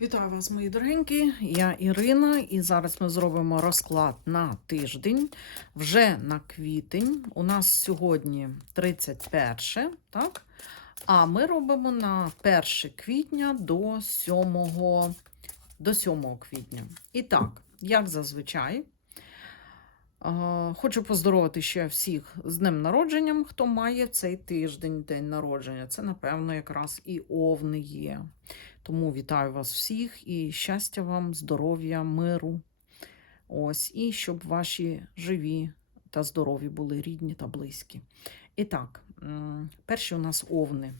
Вітаю вас, мої дорогенькі. Я Ірина, і зараз ми зробимо розклад на тиждень, вже на квітень. У нас сьогодні 31, так? А ми робимо на 1 квітня до 7, до 7 квітня. І так, як зазвичай, хочу поздоровити ще всіх з днем народженням, хто має цей тиждень день народження. Це, напевно, якраз і овни є. Тому вітаю вас всіх і щастя вам, здоров'я, миру. Ось, і щоб ваші живі та здорові були рідні та близькі. І так, перші у нас овни.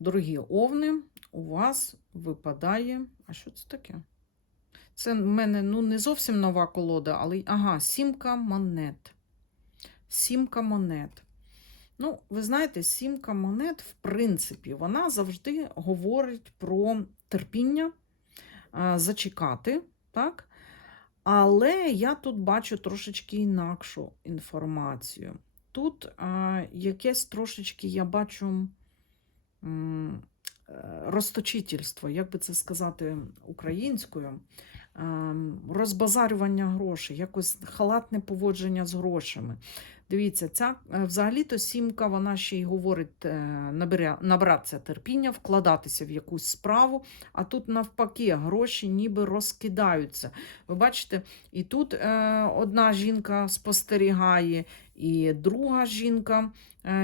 Дорогі овни, у вас випадає. А що це таке? Це в мене ну, не зовсім нова колода, але ага, сімка монет. Сімка монет. Ну, ви знаєте, сімка монет, в принципі, вона завжди говорить про терпіння, зачекати, так? Але я тут бачу трошечки інакшу інформацію. Тут а, якесь трошечки я бачу е, розточительство, як би це сказати українською, розбазарювання грошей, якось халатне поводження з грошами. Дивіться, ця е, взагалі-то сімка, вона ще й говорить е, набратися терпіння, вкладатися в якусь справу, а тут навпаки гроші ніби розкидаються. Ви бачите, і тут е, одна жінка спостерігає, і друга жінка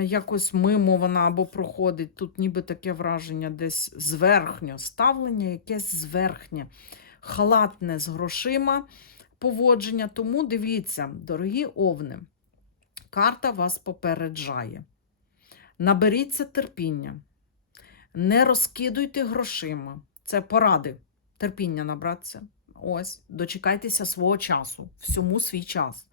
якось мимо вона або проходить. Тут ніби таке враження десь зверхньо, ставлення якесь зверхнє, халатне з грошима поводження. Тому дивіться, дорогі овни. Карта вас попереджає. Наберіться терпіння, не розкидуйте грошима. Це поради. Терпіння набратися. Ось, дочекайтеся свого часу, всьому свій час.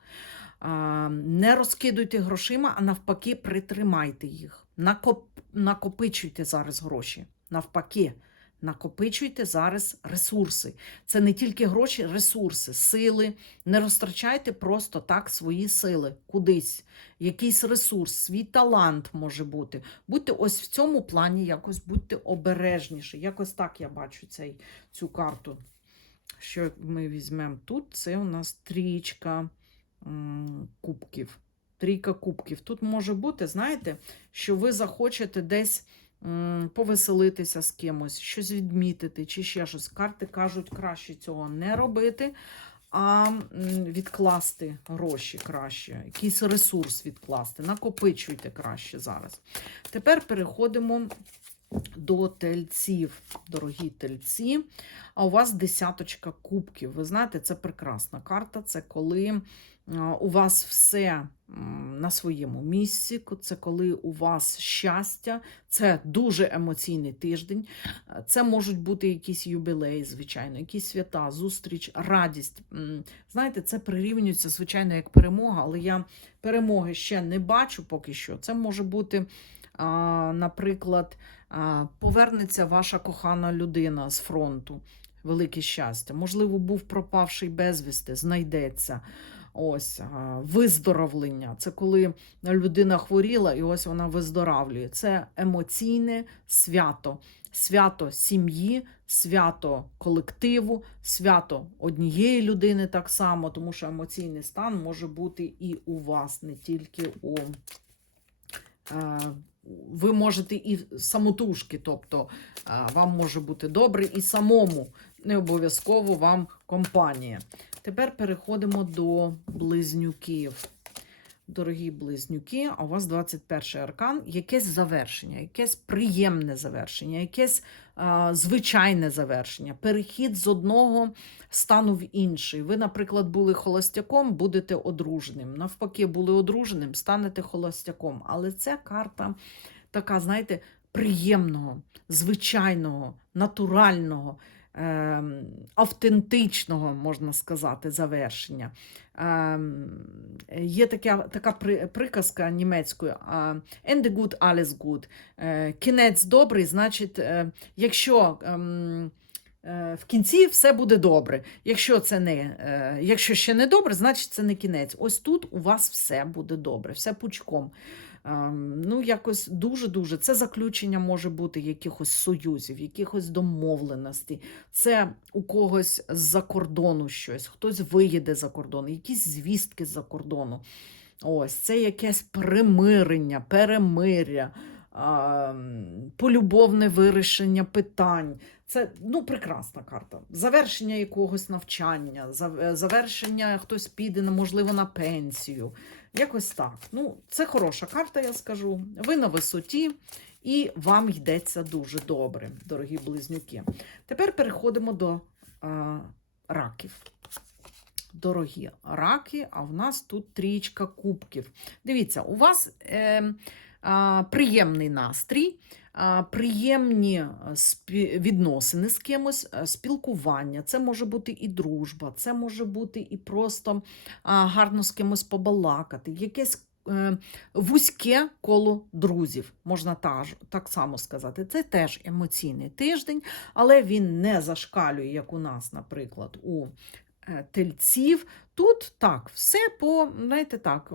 Не розкидуйте грошима, а навпаки, притримайте їх. Накоп... Накопичуйте зараз гроші. Навпаки, накопичуйте зараз ресурси. Це не тільки гроші, ресурси, сили. Не розтрачайте просто так свої сили кудись. Якийсь ресурс, свій талант може бути. Будьте ось в цьому плані, якось будьте обережніші. Якось так я бачу цей, цю карту. Що ми візьмемо тут? Це у нас трічка кубків. Трійка кубків. Тут може бути, знаєте, що ви захочете десь повеселитися з кимось, щось відмітити чи ще щось. Карти кажуть, краще цього не робити, а відкласти гроші краще, якийсь ресурс відкласти. Накопичуйте краще зараз. Тепер переходимо до тельців, дорогі тельці. А у вас десяточка кубків. Ви знаєте, це прекрасна карта. Це коли у вас все на своєму місці, це коли у вас щастя, це дуже емоційний тиждень. Це можуть бути якісь юбілеї, звичайно, якісь свята, зустріч, радість. Знаєте, це прирівнюється, звичайно, як перемога, але я перемоги ще не бачу поки що. Це може бути, наприклад, повернеться ваша кохана людина з фронту. Велике щастя. Можливо, був пропавший безвісти, знайдеться. Ось виздоровлення. Це коли людина хворіла, і ось вона виздоравлює. Це емоційне свято, свято сім'ї, свято колективу, свято однієї людини так само, тому що емоційний стан може бути і у вас, не тільки у. е, Ви можете і самотужки, тобто е, вам може бути добре і самому, не обов'язково вам компанія. Тепер переходимо до близнюків. Дорогі близнюки, а у вас 21 аркан, якесь завершення, якесь приємне завершення, якесь а, звичайне завершення, перехід з одного стану в інший. Ви, наприклад, були холостяком, будете одруженим. Навпаки, були одруженим, станете холостяком. Але це карта така, знаєте, приємного, звичайного, натурального автентичного, можна сказати, завершення. Ем, Є така, така при- приказка німецькою а, «Ende gut, alles gut». Е, Кінець добрий, значить, е, якщо ем, е, в кінці все буде добре. Якщо це не, якщо ще не добре, значить це не кінець. Ось тут у вас все буде добре, все пучком. Ем, ну, якось дуже-дуже. Це заключення може бути якихось союзів, якихось домовленостей. Це у когось з-за кордону щось, хтось виїде за кордон, якісь звістки з-за кордону. Ось, це якесь примирення, перемиря, полюбовне вирішення питань. Це ну, прекрасна карта. Завершення якогось навчання, завершення хтось піде, можливо, на пенсію. Якось так. Ну, це хороша карта, я скажу. Ви на висоті, і вам йдеться дуже добре, дорогі близнюки. Тепер переходимо до е, раків. Дорогі раки, а в нас тут трічка кубків. Дивіться, у вас е, а, приємний настрій, приємні е, відносини з кимось, е, спілкування. Це може бути і дружба, це може бути і просто гарно з кимось побалакати, якесь е, вузьке коло друзів, можна так само сказати. Це теж емоційний тиждень, але він не зашкалює, як у нас, наприклад, у тельців. Тут так, все по, знаєте, так,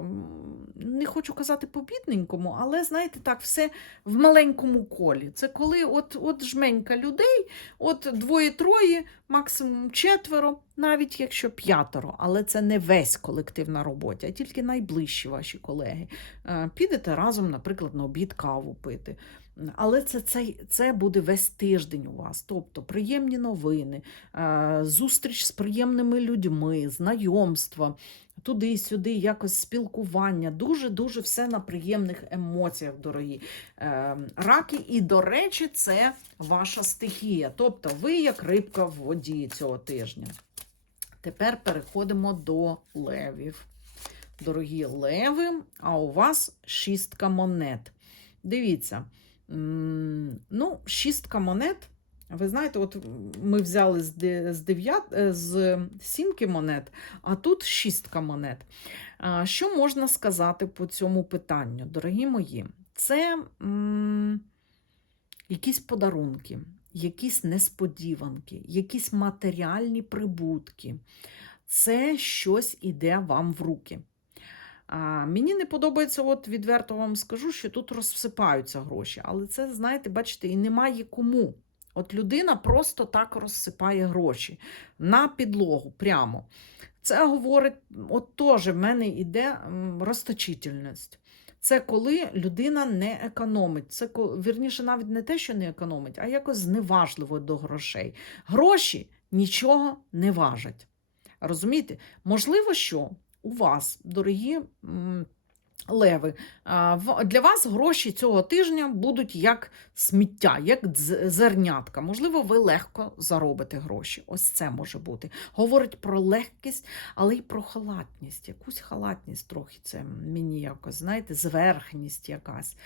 не хочу казати по бідненькому, але знаєте, так, все в маленькому колі. Це коли от, от жменька людей, от двоє-троє, максимум четверо, навіть якщо п'ятеро, але це не весь колектив на роботі, а тільки найближчі ваші колеги. Е, Підете разом, наприклад, на обід каву пити. Але це, це, це буде весь тиждень у вас. Тобто приємні новини, е, зустріч з приємними людьми, знайомства, туди-сюди, якось спілкування. Дуже-дуже все на приємних емоціях, дорогі е, раки. І, до речі, це ваша стихія. Тобто ви як рибка в воді цього тижня. Тепер переходимо до левів. Дорогі леви, а у вас шістка монет. Дивіться, ну, шістка монет. Ви знаєте, от ми взяли з, де- з, дев'ят, е, з сімки монет, а тут шістка монет. Що можна сказати по цьому питанню, дорогі мої? Це м, якісь подарунки, якісь несподіванки, якісь матеріальні прибутки. Це щось іде вам в руки. А, мені не подобається, от відверто вам скажу, що тут розсипаються гроші, але це, знаєте, бачите, і немає кому. От людина просто так розсипає гроші на підлогу прямо. Це говорить, от теж в мене йде розточительність. Це коли людина не економить. Це вірніше, навіть не те, що не економить, а якось зневажливо до грошей. Гроші нічого не важать. Розумієте? Можливо, що у вас, дорогі леви, для вас гроші цього тижня будуть як сміття, як зернятка. Можливо, ви легко заробите гроші. Ось це може бути. Говорить про легкість, але й про халатність. Якусь халатність трохи це мені якось, знаєте, зверхність якась.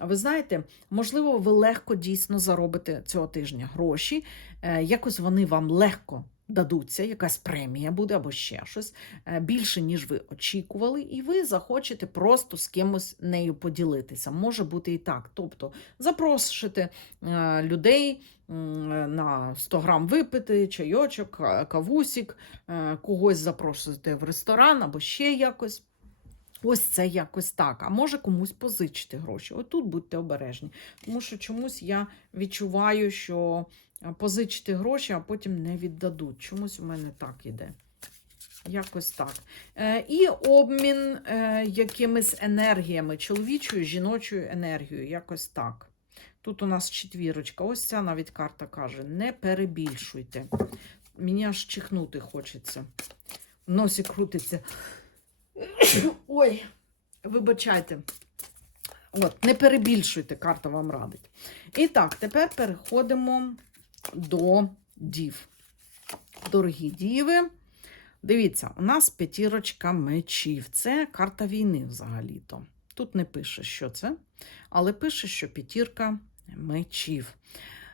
Ви знаєте, можливо, ви легко дійсно заробите цього тижня гроші. Е, Якось вони вам легко дадуться, якась премія буде або ще щось е, більше, ніж ви очікували, і ви захочете просто з кимось нею поділитися. Може бути і так. Тобто запросите е, людей на 100 грам випити, чайочок, кавусік, е, когось запросите в ресторан або ще якось. Ось це якось так. А може комусь позичити гроші. Отут будьте обережні. Тому що чомусь я відчуваю, що е, позичити гроші, а потім не віддадуть. Чомусь у мене так іде. Якось так. Е, і обмін е, якимись енергіями, чоловічою, жіночою енергією. Якось так. Тут у нас четвірочка. Ось ця навіть карта каже: не перебільшуйте. Мені аж чихнути хочеться. В носі крутиться. Ой, вибачайте. От, не перебільшуйте, карта вам радить. І так, тепер переходимо до дів. Дорогі діви, дивіться, у нас п'ятірочка мечів. Це карта війни взагалі-то. Тут не пише, що це, але пише, що п'ятірка мечів.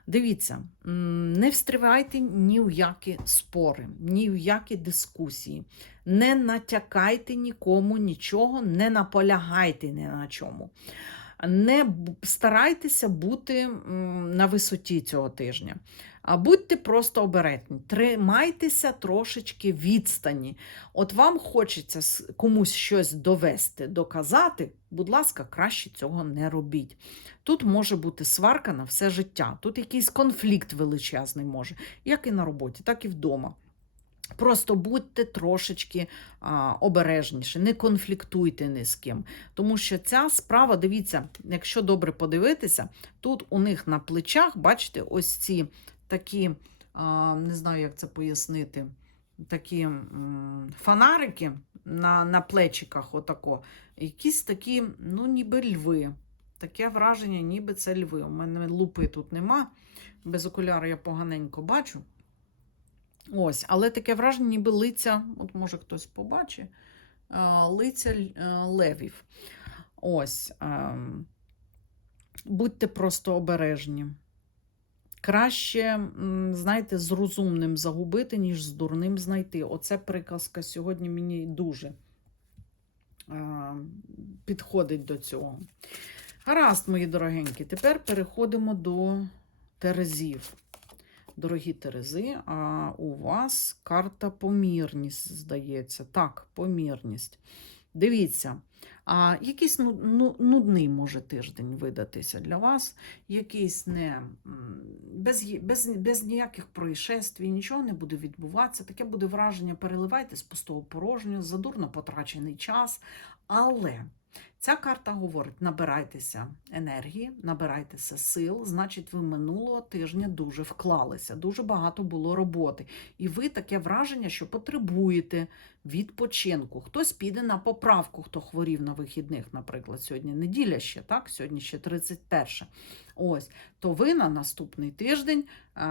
Дивіться, не встрівайте ні в які спори, ні в які дискусії. Не натякайте нікому нічого, не наполягайте ні на чому. Не старайтеся бути на висоті цього тижня. А будьте просто обережні, тримайтеся трошечки відстані. От вам хочеться комусь щось довести, доказати, будь ласка, краще цього не робіть. Тут може бути сварка на все життя, тут якийсь конфлікт величезний може, як і на роботі, так і вдома. Просто будьте трошечки а, обережніші, не конфліктуйте ні з ким. Тому що ця справа, дивіться, якщо добре подивитися, тут у них на плечах, бачите, ось ці такі, а, не знаю, як це пояснити, такі м, фонарики на, на плечиках, отако. Якісь такі, ну, ніби льви. Таке враження, ніби це льви. У мене лупи тут нема. Без окуляра я поганенько бачу. Ось, але таке враження, ніби лиця, от може хтось побачить, лиця е, левів. Ось. ем, Будьте просто обережні. Краще, знаєте, з розумним загубити, ніж з дурним знайти. Оце приказка сьогодні мені дуже е, підходить до цього. Гаразд, мої дорогенькі, тепер переходимо до Терезів. Дорогі Терези, а у вас карта помірність, здається. Так, помірність. Дивіться, а якийсь ну, ну, нудний може тиждень видатися для вас, якийсь не без, без, без ніяких происшествій, нічого не буде відбуватися. Таке буде враження, переливайте з пустого порожнього, задурно потрачений час. Але ця карта говорить: набирайтеся енергії, набирайтеся сил. Значить, ви минулого тижня дуже вклалися, дуже багато було роботи. І ви таке враження, що потребуєте відпочинку. Хтось піде на поправку, хто хворів на вихідних, наприклад, сьогодні неділя ще, так? Сьогодні ще 31. Ось, то ви на наступний тиждень е,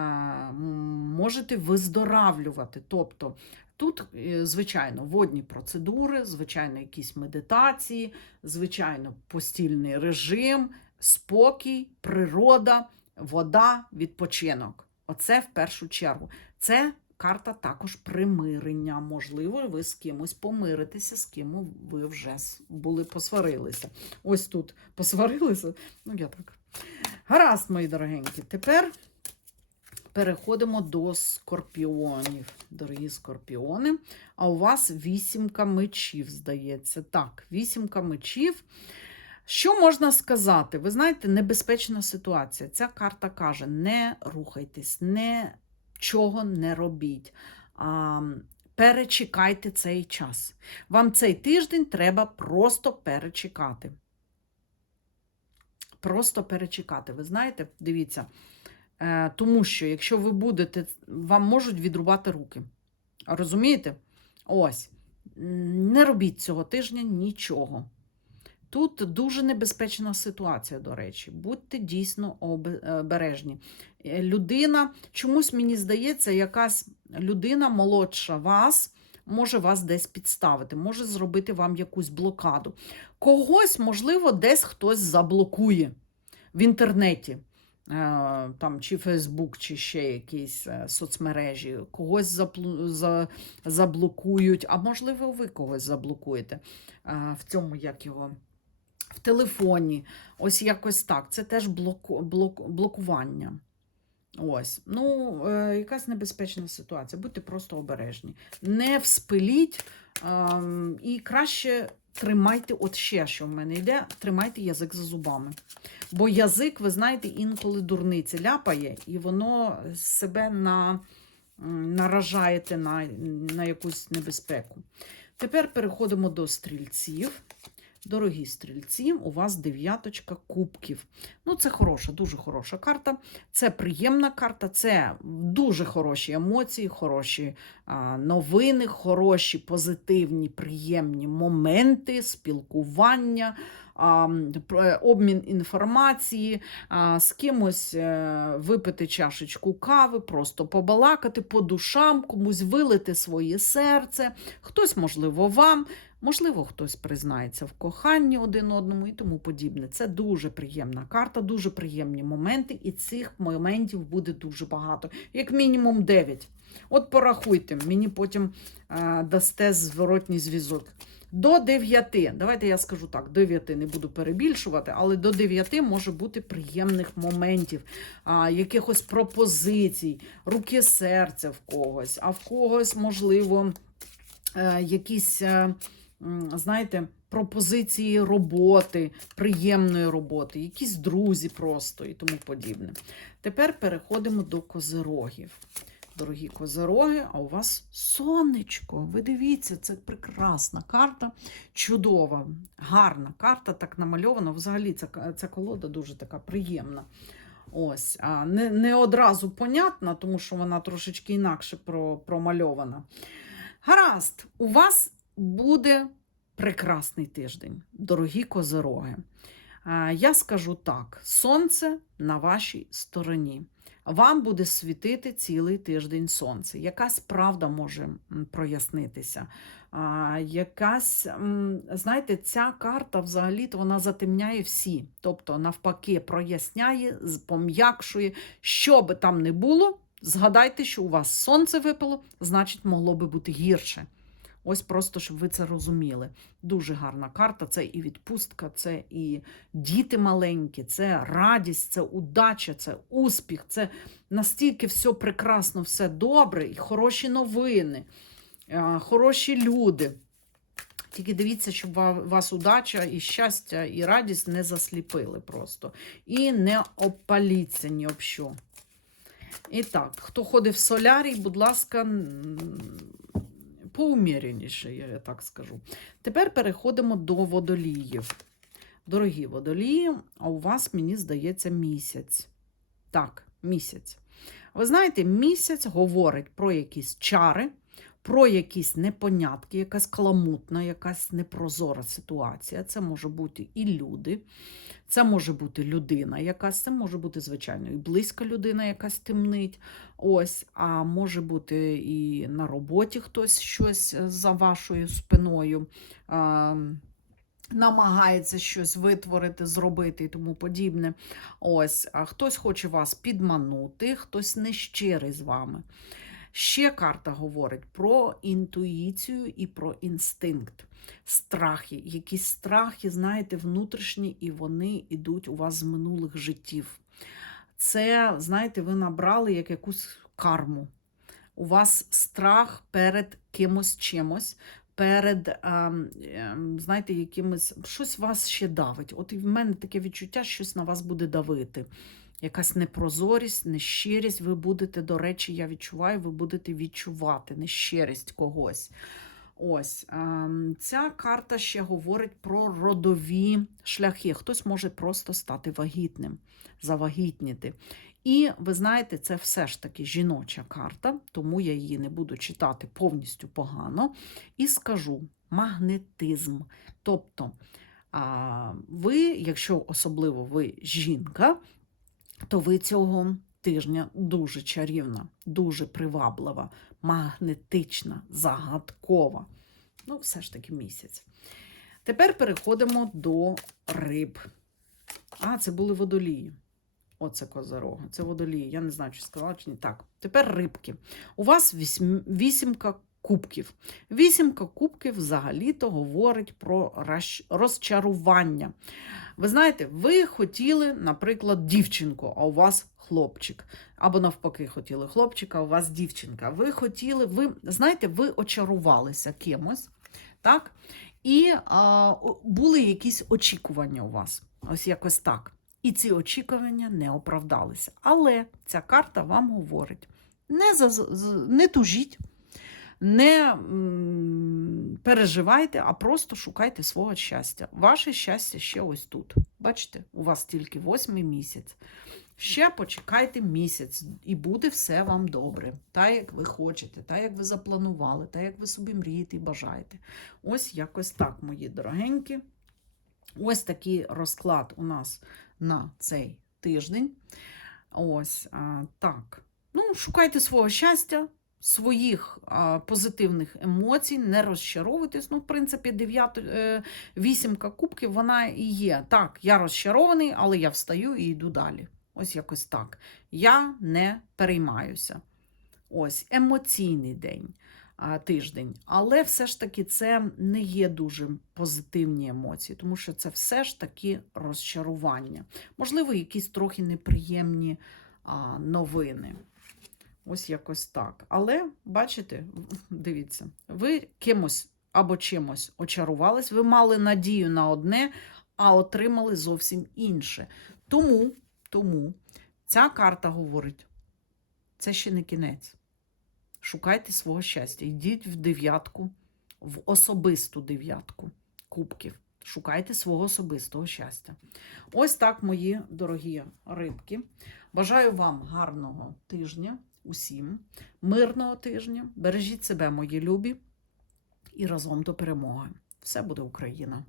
можете виздоравлювати. Тобто тут, е, звичайно, водні процедури, звичайно, якісь медитації, звичайно, постільний режим, спокій, природа, вода, відпочинок. Оце в першу чергу. Це карта також примирення. Можливо, ви з кимось помиритеся, з ким ви вже були посварилися. Ось тут посварилися. Ну, я так. Гаразд, мої дорогенькі. Тепер переходимо до скорпіонів. Дорогі скорпіони. А у вас вісімка мечів, здається. Так, вісімка мечів. Що можна сказати? Ви знаєте, небезпечна ситуація. Ця карта каже: не рухайтесь, нічого не робіть. А, перечекайте цей час. Вам цей тиждень треба просто перечекати. Просто перечекати. Ви знаєте, дивіться, тому що якщо ви будете, вам можуть відрубати руки. Розумієте? Ось. Не робіть цього тижня нічого. Тут дуже небезпечна ситуація, до речі. Будьте дійсно обережні. Е, Людина, чомусь мені здається, якась людина молодша вас може вас десь підставити, може зробити вам якусь блокаду. Когось, можливо, десь хтось заблокує в інтернеті. Е, Там, чи Фейсбук, чи ще якісь е, соцмережі, когось заблокують, а можливо, ви когось заблокуєте е, в цьому, як його, в телефоні. Ось якось так. Це теж блоку, блок, блокування. Ось, ну, е, якась небезпечна ситуація. Будьте просто обережні. Не вспиліть ем, і краще тримайте, от ще що в мене йде, тримайте язик за зубами. Бо язик, ви знаєте, інколи дурниці ляпає, і воно себе на, наражаєте на, на якусь небезпеку. Тепер переходимо до стрільців. Дорогі стрільці, у вас дев'яточка кубків. Ну, це хороша, дуже хороша карта. Це приємна карта, це дуже хороші емоції, хороші а, новини, хороші, позитивні, приємні моменти, спілкування, пр- обмін інформації, з кимось е, випити чашечку кави, просто побалакати по душам, комусь вилити своє серце, хтось, можливо, вам. Можливо, хтось признається в коханні один одному і тому подібне. Це дуже приємна карта, дуже приємні моменти, і цих моментів буде дуже багато, як мінімум 9. От порахуйте, мені потім е, дасте зворотній зв'язок. До 9, давайте я скажу так, до 9 не буду перебільшувати, але до 9 може бути приємних моментів, а, якихось пропозицій, руки серця в когось, а в когось, можливо, е, якісь, е, м, знаєте, пропозиції роботи, приємної роботи, якісь друзі просто і тому подібне. Тепер переходимо до козирогів. Дорогі козироги, а у вас сонечко. Ви дивіться, це прекрасна карта, чудова, гарна карта, так намальована. Взагалі, ця, ця колода дуже така приємна. Ось, а не, не одразу понятна, тому що вона трошечки інакше про, промальована. Гаразд, у вас буде прекрасний тиждень, дорогі козироги. А, Я скажу так: сонце на вашій стороні. Вам буде світити цілий тиждень сонце. Якась правда може прояснитися. Якась, знаєте, ця карта взагалі-то вона затемняє всі. Тобто, навпаки, проясняє, пом'якшує, що би там не було. Згадайте, що у вас сонце випало, значить, могло би бути гірше. Ось просто, щоб ви це розуміли. Дуже гарна карта. Це і відпустка, це і діти маленькі, це радість, це удача, це успіх, це настільки все прекрасно, все добре, і хороші новини, е, хороші люди. Тільки дивіться, щоб вас удача і щастя, і радість не засліпили просто. І не опаліться ні об що. І так, хто ходить в солярій, будь ласка, м, поуміреніше, я так скажу. Тепер переходимо до водоліїв. Дорогі водолії, а у вас, мені здається, місяць. Так, місяць. Ви знаєте, місяць говорить про якісь чари, про якісь непонятки, якась каламутна, якась непрозора ситуація. Це може бути і люди, це може бути людина якась, це може бути, звичайно, і близька людина, якась темнить. Ось, а може бути і на роботі хтось щось е, за вашою спиною. Намагається щось витворити, зробити і тому подібне. Ось, а хтось хоче вас підманути, хтось нещирий з вами. Ще карта говорить про інтуїцію і про інстинкт. Страхи, якісь страхи, знаєте, внутрішні, і вони йдуть у вас з минулих життів. Це, знаєте, ви набрали як якусь карму. У вас страх перед кимось чимось, перед, ем, ем, знаєте, якимось щось вас ще давить. От і в мене таке відчуття, щось на вас буде давити. Якась непрозорість, нещирість. Ви будете, до речі, я відчуваю, ви будете відчувати нещирість когось. Ось ем, ця карта ще говорить про родові шляхи. Хтось може просто стати вагітним, завагітніти. І ви знаєте, це все ж таки жіноча карта, тому я її не буду читати повністю погано. І скажу магнетизм. Тобто, ви, якщо особливо ви жінка, то ви цього тижня дуже чарівна, дуже приваблива, магнетична, загадкова. Ну, все ж таки місяць. Тепер переходимо до риб. А, це були водолії. Оце козорога. Це водолії. Я не знаю, чи сказала, чи ні. Так, тепер рибки. У вас вісімка кубків. Вісімка кубків взагалі-то говорить про розчарування. Ви знаєте, ви хотіли, наприклад, дівчинку, а у вас хлопчик. Або навпаки, хотіли хлопчика, а у вас дівчинка. Ви хотіли, ви знаєте, ви очарувалися кимось, так? І а, були якісь очікування у вас. Ось якось так. І ці очікування не оправдалися. Але ця карта вам говорить: не, за, з- не тужіть, не переживайте, а просто шукайте свого щастя. Ваше щастя ще ось тут. Бачите, у вас тільки восьмий місяць. Ще почекайте місяць, і буде все вам добре, так як ви хочете, так як ви запланували, так як ви собі мрієте і бажаєте. Ось якось так, мої дорогенькі. Ось такий розклад у нас на цей тиждень. Ось а, так. Ну, шукайте свого щастя, своїх а, позитивних емоцій, не розчаровуйтесь. Ну, в принципі, дев'ято, е, вісімка кубків вона і є. Так, я розчарований, але я встаю і йду далі. Ось якось так. Я не переймаюся. Ось емоційний день, тиждень. Але все ж таки це не є дуже позитивні емоції, тому що це все ж таки розчарування. Можливо, якісь трохи неприємні а, новини. Ось якось так. Але бачите, дивіться, ви кимось або чимось очарувались, ви мали надію на одне, а отримали зовсім інше. Тому, тому ця карта говорить: це ще не кінець. Шукайте свого щастя. Йдіть в дев'ятку, в особисту дев'ятку кубків. Шукайте свого особистого щастя. Ось так, мої дорогі рибки. Бажаю вам гарного тижня усім, мирного тижня. Бережіть себе, мої любі, і разом до перемоги. Все буде Україна!